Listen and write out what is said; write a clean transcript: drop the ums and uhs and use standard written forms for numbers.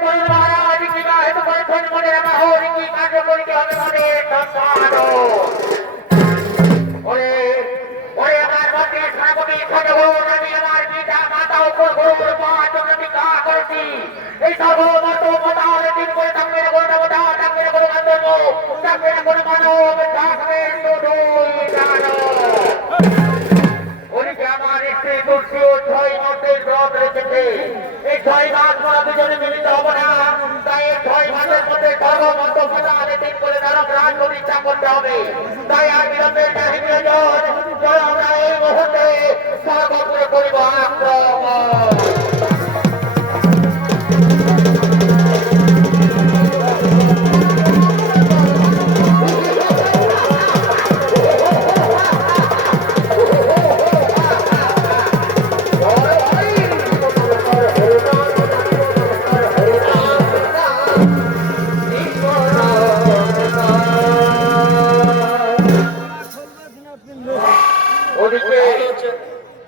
করুন মহারাজ কিবা হেতু করে ধন মনে রাখা হোক কি কার্য করিতে হবে মনে সম্পাদন ওরে ওরে আমার মধ্যে সর্বটি সদগুণ আমি আমার পিতা মাতা ও গুরুর পাঁচ প্রতিজ্ঞা করছি এই সর্বমত মতার দিন করে তাঙ্গের করে নবতা তাঙ্গের করে মানব তাঙ্গের করে মানব তাঙ্গের দুই জানো ওদিকে আমার স্ত্রী তুলসী ও 6 মাসের ব্রত রেখেছে এই 6 মাস পর দুজনে মিলিত হব না তাই এই 6 মাসের মধ্যে সর্বমত মতার দিন করে তারা প্রাণ প্রতিষ্ঠা করতে হবে তাই আর বিলম্বে নাহি প্রয়োজন চলো আমরা এই মুহূর্তে সর্বত্র করিব আক্রমণ ওদিকে